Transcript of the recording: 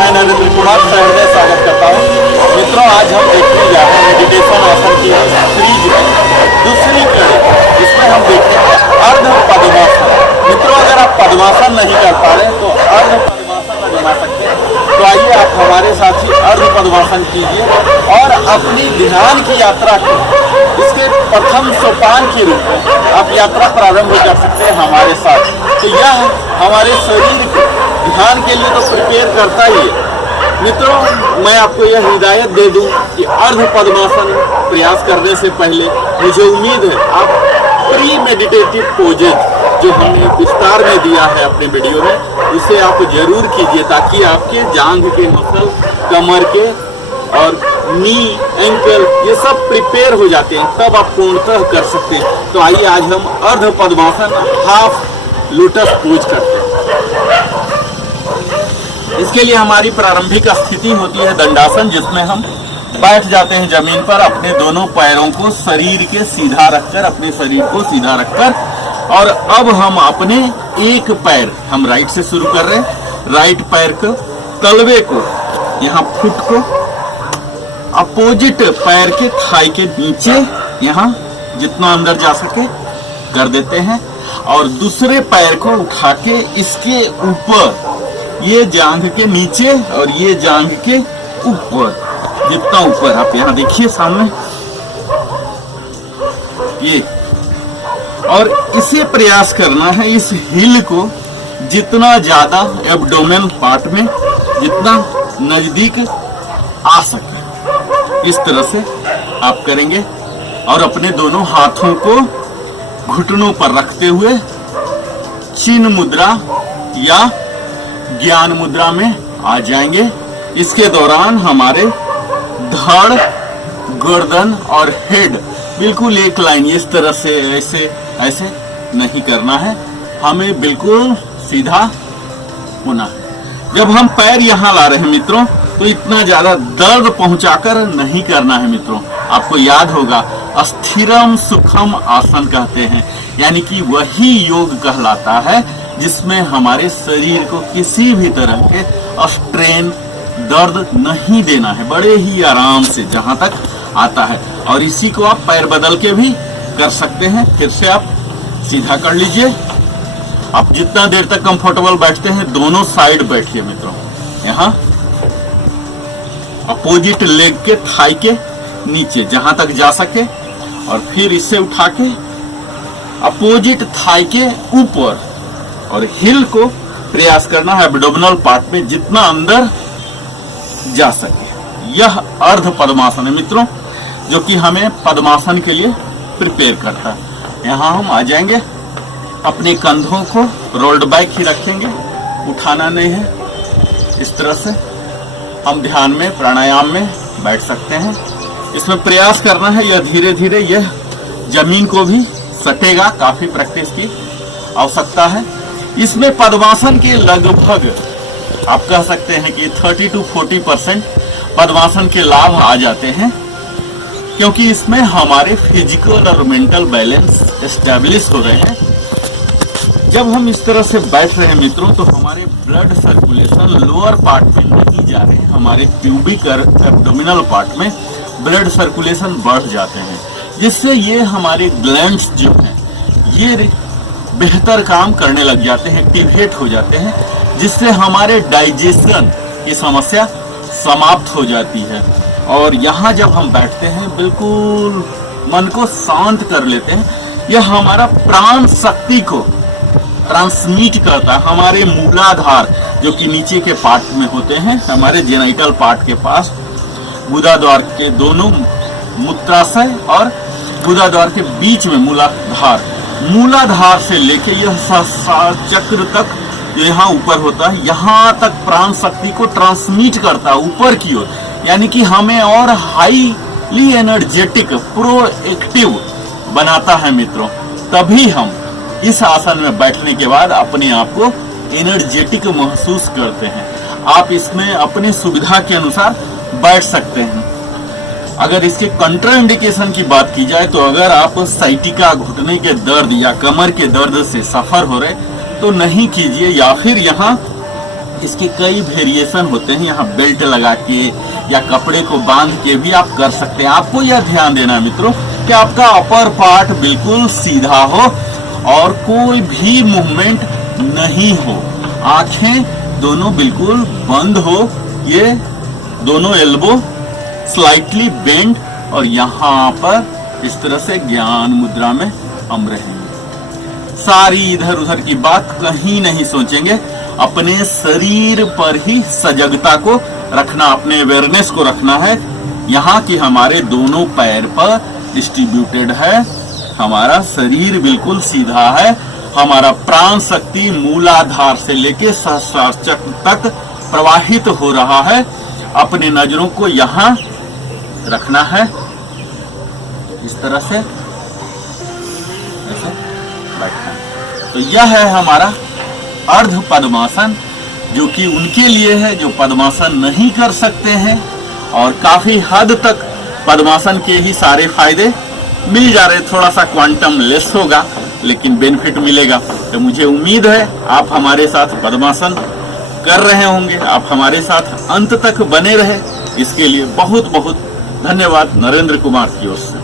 मैं नरेंद्र कुमार सहृदय स्वागत करता हूँ। मित्रों, आज हम देखने जा रहे हैं मेडिटेशन आसन की सीरीज में दूसरी कड़ी। इसमें हम देखेंगे अर्ध पद्मासन। मित्रों, अगर आप पद्मासन नहीं कर पा रहे तो अर्ध पद्मासन आजमा सकते हैं। तो आइए आप हमारे साथ ही अर्ध पद्मासन कीजिए और अपनी ध्यान की यात्रा को इसके प्रथम सोपान के रूप में आप यात्रा प्रारंभ कर सकते हैं हमारे साथ। तो यह हमारे शरीर को ध्यान के लिए तो प्रिपेयर करता ही है। मित्रों, मैं आपको यह हिदायत दे दूं कि अर्ध पद्मासन प्रयास करने से पहले मुझे उम्मीद है आप प्री मेडिटेटिव पोजेज जो हमने विस्तार में दिया है अपने वीडियो में, उसे आप जरूर कीजिए ताकि आपके जांघ के मसल, कमर के और नी, एंकल ये सब प्रिपेयर हो जाते हैं, तब आप पूर्णतः कर सकते हैं। तो आइए आज हम अर्ध पद्मासन हाफ लोटस पोज करते हैं। इसके लिए हमारी प्रारंभिक स्थिति होती है दंडासन, जिसमें हम बैठ जाते हैं जमीन पर अपने दोनों पैरों को शरीर के सीधा रखकर, अपने शरीर को सीधा रखकर। और अब हम अपने एक पैर, हम राइट से शुरू कर रहे हैं, राइट पैर को, तलवे को, यहाँ फुट को अपोजिट पैर के थाई के नीचे यहाँ जितना अंदर जा सके कर देते हैं। और दूसरे पैर को उठा के इसके ऊपर, ये जांघ के नीचे और ये जांघ के ऊपर, जितना ऊपर आप यहाँ देखिए सामने ये। और इसे प्रयास करना है, इस हिल को जितना ज्यादा एब्डोमेन पार्ट में जितना नजदीक आ सके इस तरह से आप करेंगे। और अपने दोनों हाथों को घुटनों पर रखते हुए चिन्ह मुद्रा या ज्ञान मुद्रा में आ जाएंगे। इसके दौरान हमारे धड़, गर्दन और हेड बिल्कुल एक लाइन, इस तरह से ऐसे ऐसे नहीं करना है, हमें बिल्कुल सीधा होना है। जब हम पैर यहाँ ला रहे हैं मित्रों, तो इतना ज्यादा दर्द पहुंचाकर नहीं करना है मित्रों। आपको याद होगा स्थिरम सुखम आसन कहते हैं, यानी कि वही योग कहलाता है जिसमें हमारे शरीर को किसी भी तरह के स्ट्रेन, दर्द नहीं देना है, बड़े ही आराम से जहां तक आता है। और इसी को आप पैर बदल के भी कर सकते हैं। फिर से आप सीधा कर लीजिए। आप जितना देर तक कंफर्टेबल बैठते हैं दोनों साइड बैठिए मित्रों। यहाँ अपोजिट लेग के थाई के नीचे जहां तक जा सके, और फिर इससे उठा के अपोजिट थाई के ऊपर, और हिल को प्रयास करना है एब्डोमिनल पार्ट में जितना अंदर जा सके। यह अर्ध पद्मासन है मित्रों, जो कि हमें पद्मासन के लिए प्रिपेयर करता है। यहाँ हम आ जाएंगे, अपने कंधों को रोल्ड बैक ही रखेंगे, उठाना नहीं है। इस तरह से हम ध्यान में, प्राणायाम में बैठ सकते हैं। इसमें प्रयास करना है यह धीरे धीरे यह जमीन को भी सटेगा, काफी प्रैक्टिस की आवश्यकता है। इसमें पद्मासन के लगभग आप कह सकते हैं कि 30 to 40% पद्मासन के लाभ आ जाते हैं, क्योंकि इसमें हमारे फिजिकल और मेंटल बैलेंस एस्टेब्लिश हो रहे हैं। जब हम इस तरह से बैठ रहे हैं मित्रों, तो हमारे ब्लड सर्कुलेशन लोअर पार्ट में नहीं जा रहे हैं, हमारे प्यूबिक और एब्डोमिनल पार्ट में ब्लड सर्कुलेशन बढ़ जाते हैं, जिससे ये हमारे ग्लैंड्स जो हैं ये बेहतर काम करने लग जाते हैं, एक्टिवेट हो जाते हैं, जिससे हमारे डाइजेशन की समस्या समाप्त हो जाती है। और यहाँ जब हम बैठते हैं बिल्कुल मन को शांत कर लेते हैं। यह हमारा प्राण शक्ति को ट्रांसमिट करता है। हमारे मूलाधार जो कि नीचे के पार्ट में होते हैं, हमारे जेनिटल पार्ट के पास, गुदाद्वार के दोनों मूत्राशय और गुदाद्वार के बीच में मूलाधार से लेके यह सहस्रार चक्र तक जो यहाँ ऊपर होता है, यहाँ तक प्राण शक्ति को ट्रांसमिट करता है ऊपर की ओर, यानी कि हमें और हाईली एनर्जेटिक, प्रोएक्टिव बनाता है मित्रों। तभी हम इस आसन में बैठने के बाद अपने आप को एनर्जेटिक महसूस करते हैं। आप इसमें अपनी सुविधा के अनुसार बैठ सकते हैं। अगर इसके कंट्राइंडिकेशन की बात की जाए, तो अगर आप साइटिका, घुटने के दर्द या कमर के दर्द से सफर हो रहे तो नहीं कीजिए, या फिर यहाँ इसके कई वेरिएशन होते हैं। यहाँ बेल्ट लगा के या कपड़े को बांध के भी आप कर सकते हैं। आपको यह ध्यान देना है मित्रों कि आपका अपर पार्ट बिल्कुल सीधा हो और कोई भी मूवमेंट नहीं हो। आंखें दोनों बिल्कुल बंद हो, ये दोनों एल्बो स्लाइटली बेंड, और यहाँ पर इस तरह से ज्ञान मुद्रा में हम रहेंगे। सारी इधर उधर की बात कहीं नहीं सोचेंगे, अपने शरीर पर ही सजगता को रखना, अपने अवेयरनेस को रखना है। यहाँ की हमारे दोनों पैर पर डिस्ट्रीब्यूटेड है, हमारा शरीर बिल्कुल सीधा है, हमारा प्राण शक्ति मूलाधार से लेके सहस्रार चक्र तक प्रवाहित हो रहा है। अपने नजरों को यहाँ रखना है, इस तरह से ऐसे बैठना। तो यह है हमारा अर्ध पद्मासन, जो कि उनके लिए है जो पद्मासन नहीं कर सकते हैं, और काफी हद तक पद्मासन के ही सारे फायदे मिल जा रहे। थोड़ा सा क्वांटम लेस होगा लेकिन बेनिफिट मिलेगा। तो मुझे उम्मीद है आप हमारे साथ पद्मासन कर रहे होंगे, आप हमारे साथ अंत तक बने रहे। इसके लिए बहुत बहुत धन्यवाद नरेंद्र कुमार की ओर से।